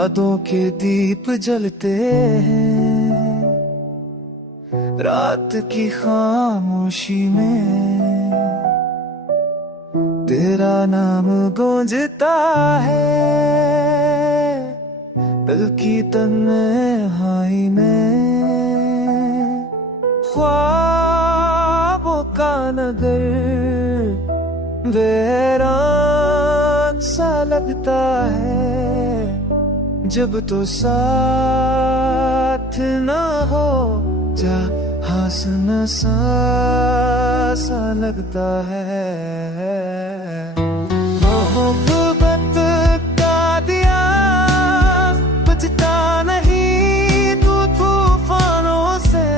यादों के दीप जलते हैं रात की खामोशी में, तेरा नाम गूंजता है दिल की तन्हाई में। ख्वाबों का नगर वीरान सा लगता है जब तो साथ ना हो जा हंसना सा लगता है। मोहब्बत का दिया बुझता नहीं तू तूफानों से,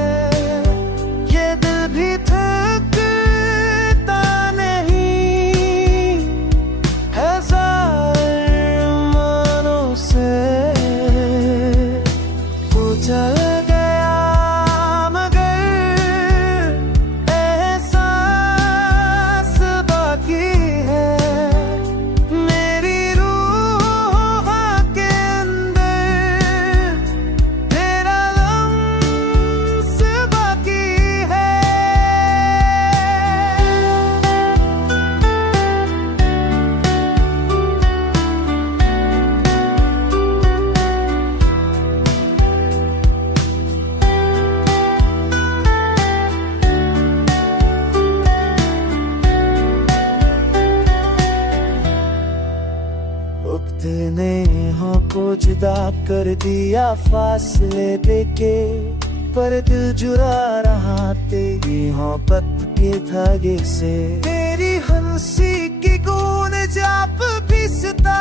ये दिल भी थकता नहीं है ज़मानों से। वो चल गया मगर एहसास बाकी है, मेरी रूह के अंदर तेरा लम्स बाकी है। वक्त ने हाँ को जुदा कर दिया फासले देके, पर दिल जुड़ा रहा तेरी मोहब्बत के धागे से। तेरी हंसी की गूंज जाप भी सिता